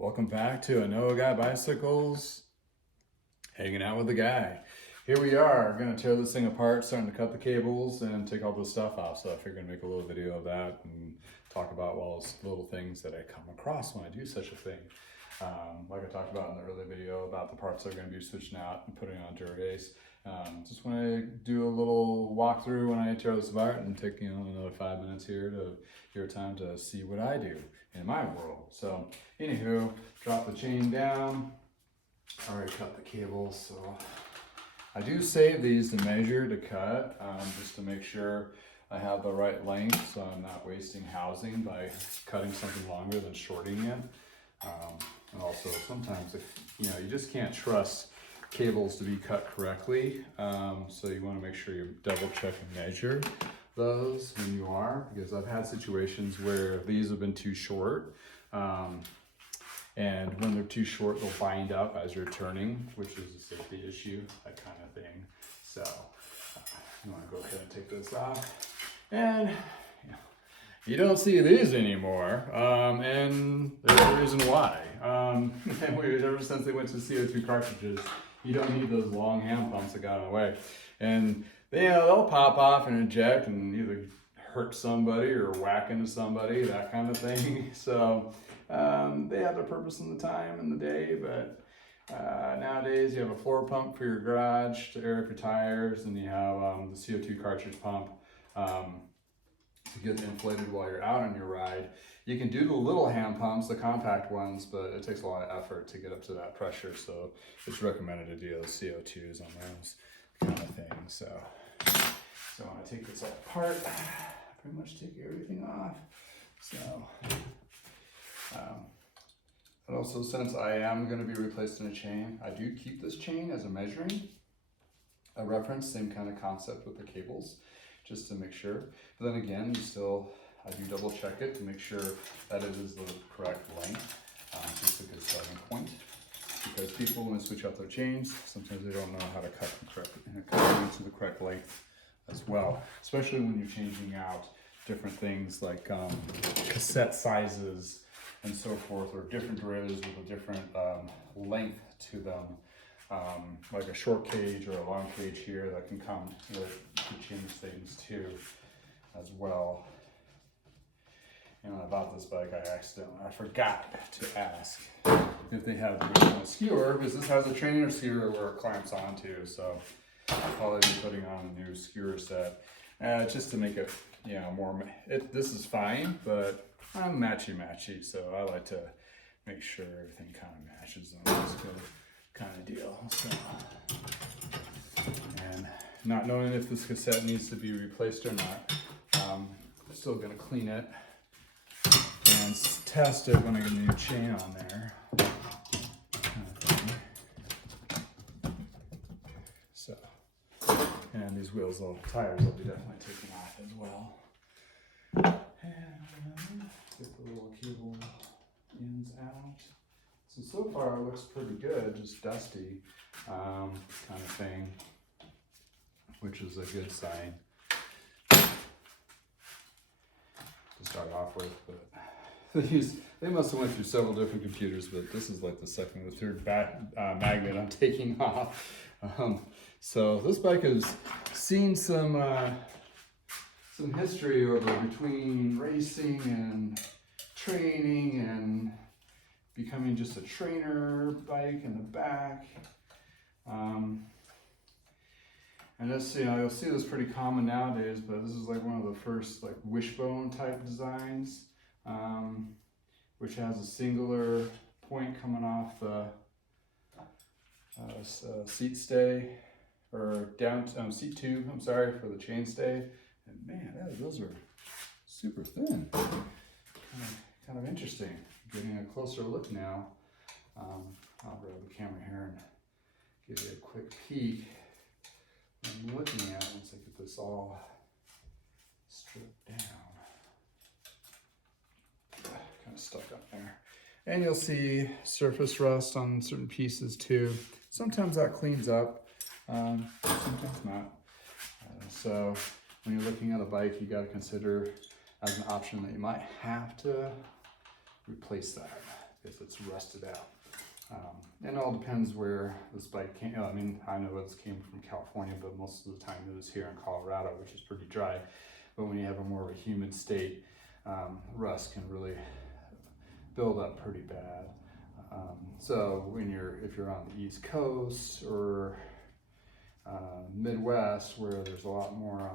Welcome back to I Know a Guy Bicycles, hanging out with the guy. Here we are, gonna tear this thing apart, starting to cut the cables and take all the stuff off. So I figured I'd make a little video of that and talk about all those little things that I come across when I do such a thing. Like I talked about in the earlier video about the parts that are gonna be switching out and putting on Dura-Ace. Just want to do a little walkthrough when I tear this apart and take another 5 minutes here to your time to see what I do in my world. So anywho, drop the chain down. I already cut the cables, so I do save these to measure to cut, just to make sure I have the right length, so I'm not wasting housing by cutting something longer than shorting it. And also sometimes if you just can't trust cables to be cut correctly, so you want to make sure you double check and measure those when you are, because I've had situations where these have been too short, and when they're too short they'll bind up as you're turning, which is a safety issue, that kind of thing. So you want to go ahead and take this off, and you don't see these anymore, and there's a reason why. Ever since they went to CO2 cartridges, you don't need those long hand pumps that got in the way. And they'll pop off and eject and either hurt somebody or whack into somebody, that kind of thing. So they have their purpose in the time and the day, but nowadays you have a floor pump for your garage to air up your tires, and you have the CO2 cartridge pump to get inflated while you're out on your ride. You can do the little hand pumps, the compact ones, but it takes a lot of effort to get up to that pressure. So it's recommended to do those CO2s on those kind of things. So when I take this all apart, I pretty much take everything off. So, and also since I am going to be replacing a chain, I do keep this chain as a measuring, a reference, same kind of concept with the cables, just to make sure. But then again, I do double check it to make sure that it is the correct length, just a good starting point. Because people, when they switch out their chains, sometimes they don't know how to cut them correctly, and cut to the correct length as well. Especially when you're changing out different things like cassette sizes and so forth, or different derives with a different length to them. Like a short cage or a long cage here that can come with to change things too as well. And when I bought this bike, I forgot to ask if they have the original skewer, because this has a trainer skewer where it clamps onto. So I'll probably be putting on a new skewer set, just to make it, more. This is fine, but I'm matchy, so I like to make sure everything kind of matches on this kind of deal. So, and not knowing if this cassette needs to be replaced or not, I'm still gonna clean it and test it when I get a new chain on there. So, and these tires will be definitely taken off as well. And get the little cable ends out. So far it looks pretty good, just dusty, kind of thing, which is a good sign to start off with. But they must have went through several different computers, but this is like the second or third magnet I'm taking off. So this bike has seen some history over between racing and training and becoming just a trainer bike in the back. And this, you'll see this pretty common nowadays, but this is like one of the first like wishbone type designs, which has a singular point coming off the seat stay, or down seat tube, I'm sorry, for the chain stay. And man, those are super thin. Kind of interesting. Getting a closer look now. I'll grab the camera here and give you a quick peek. I'm looking at it once I get this all stripped down. Kind of stuck up there. And you'll see surface rust on certain pieces too. Sometimes that cleans up, sometimes not. So when you're looking at a bike, you got to consider as an option that you might have to replace that. if it's rusted out. And it all depends where this bike came. I mean, I know this came from California, but most of the time it was here in Colorado, which is pretty dry. But when you have a more of a humid state, rust can really build up pretty bad. So if you're on the East Coast or Midwest, where there's a lot more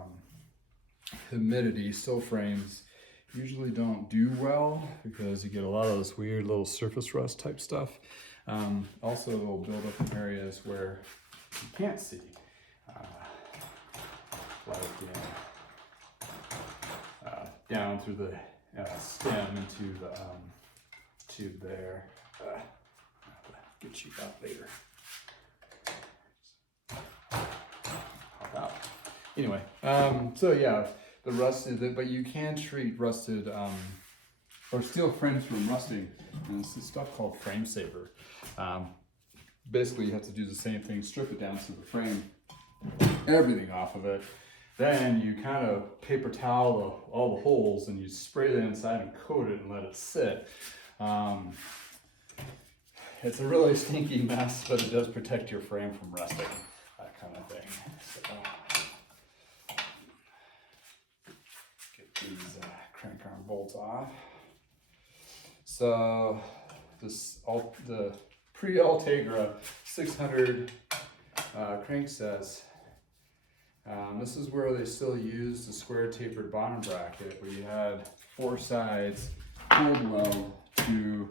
humidity, sill frames usually don't do well because you get a lot of this weird little surface rust type stuff. Also, it'll build up in areas where you can't see, like down through the stem into the tube there. I'll get you out later. Hop out. Anyway, so yeah, the rusted, but you can treat rusted or steel frames from rusting. And this is stuff called frame saver. Basically, you have to do the same thing, strip it down to the frame, everything off of it. Then you kind of paper towel all the holes and you spray the inside and coat it and let it sit. It's a really stinky mess, but it does protect your frame from rusting, that kind of thing. So, get these crank arm bolts off. So the pre-Ultegra 600 cranksets. This is where they still use the square tapered bottom bracket, where you had 4 sides cold weld to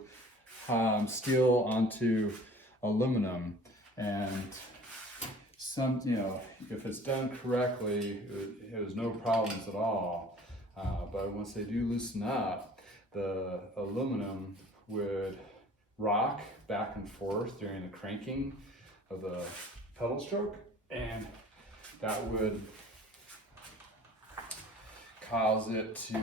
steel onto aluminum, and some, if it's done correctly, it was no problems at all. But once they do loosen up, the aluminum would rock back and forth during the cranking of the pedal stroke, and that would cause it to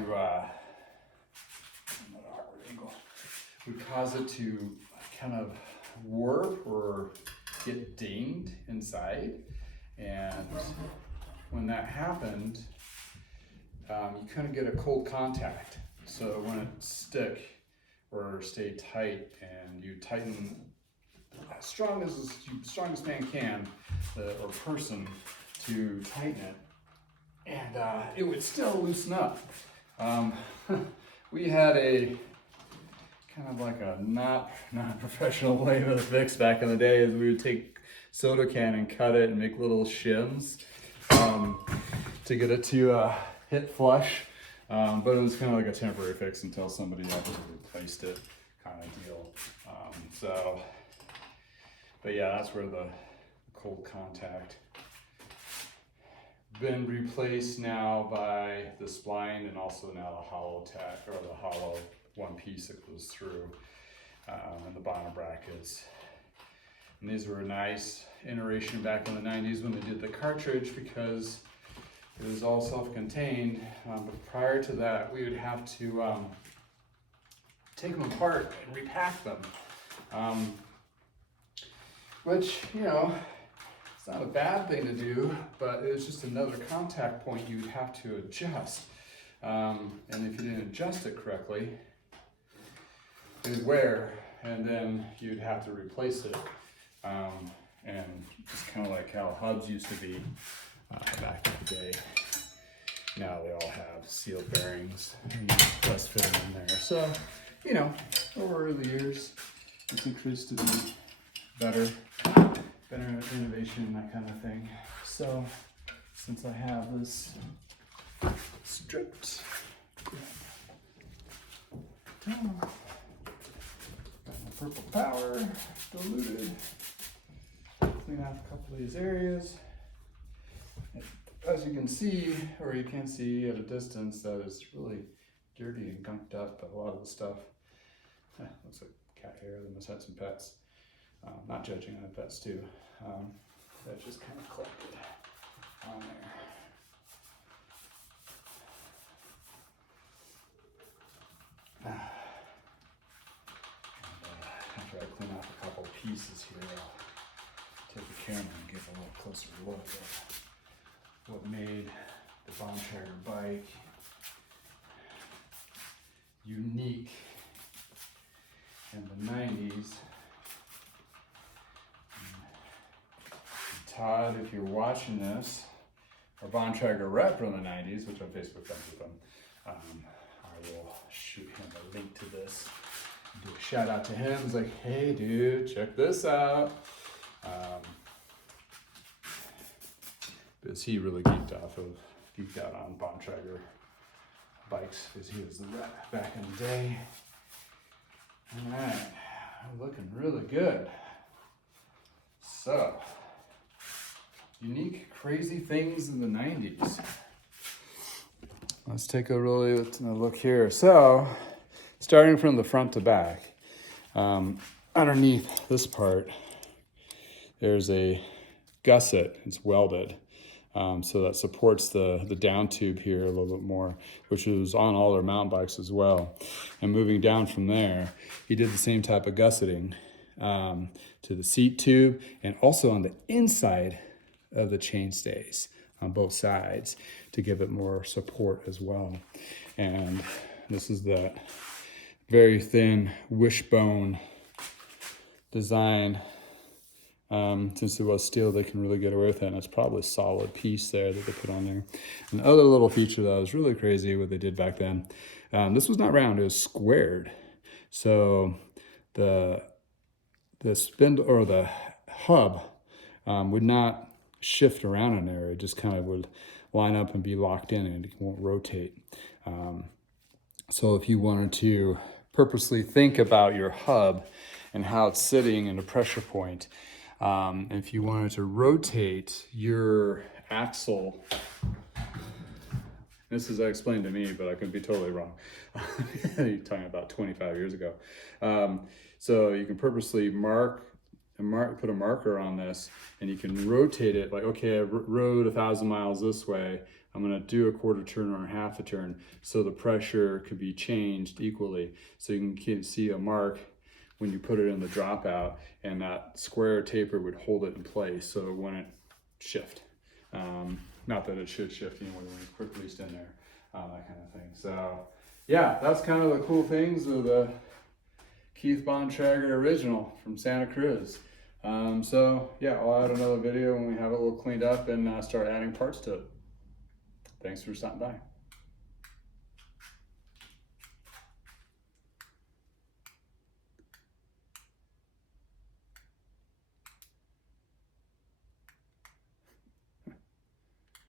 kind of warp or get dinged inside. And when that happened, you couldn't get a cold contact. So when it stick or stay tight, and you tighten as strong as the strongest man can, or person, to tighten it, and it would still loosen up. We had a kind of like a not professional way of fix back in the day, is we would take soda can and cut it and make little shims to get it to hit flush. But it was kind of like a temporary fix until somebody actually replaced it, kind of deal. But yeah, that's where the cold contact been replaced now by the spline, and also now the hollow tack, or the hollow one piece that goes through, and the bottom brackets. And these were a nice iteration back in the 90s when they did the cartridge, because it was all self-contained. But prior to that, we would have to take them apart and repack them, which, it's not a bad thing to do, but it was just another contact point you'd have to adjust. And if you didn't adjust it correctly, it would wear, and then you'd have to replace it. And just kind of like how hubs used to be back in the day. Now they all have sealed bearings, and you just fit them in there. So, over the years, it's increased to be better innovation, that kind of thing. So, since I have this stripped, got my purple power diluted, clean off a couple of these areas. As you can see, or you can see at a distance, that is really dirty and gunked up, but a lot of the stuff looks like cat hair. They must have some pets. Not judging on pets too. That just kind of collected on there. After I clean off a couple pieces here, I'll take the camera and give a little closer look at what made the Bontrager bike unique in the 90s. Todd, if you're watching this, our Bontrager rep from the 90s, which I'm Facebook friends with him, I will shoot him a link to this. Do a shout out to him. He's like, hey dude, check this out. Because he really geeked out on Bontrager bikes because he was the rep back in the day. All right, looking really good. So, unique, crazy things in the 90s. Let's take a look here. So, starting from the front to back, underneath this part, there's a gusset. It's welded, so that supports the down tube here a little bit more, which is on all their mountain bikes as well. And moving down from there, he did the same type of gusseting to the seat tube and also on the inside of the chainstays on both sides to give it more support as well. And this is that very thin wishbone design. Since it was steel, they can really get away with it, and it's probably a solid piece there that they put on there. And the other little feature that was really crazy what they did back then, this was not round, it was squared. So the spindle or the hub would not shift around in there. It just kind of would line up and be locked in and it won't rotate. So if you wanted to purposely think about your hub and how it's sitting in a pressure point, if you wanted to rotate your axle, this is explained to me, but I could be totally wrong. You're talking about 25 years ago. So you can purposely put a marker on this, and you can rotate it like, okay, I rode 1,000 miles this way. I'm gonna do a quarter turn or half a turn, so the pressure could be changed equally. So you can see a mark when you put it in the dropout, and that square taper would hold it in place so it wouldn't shift. Not that it should shift anyway when you quick released in there, that kind of thing. So yeah, that's kind of the cool things of the Keith Bontrager original from Santa Cruz. So yeah, I'll add another video when we have it a little cleaned up and start adding parts to it. Thanks for stopping by.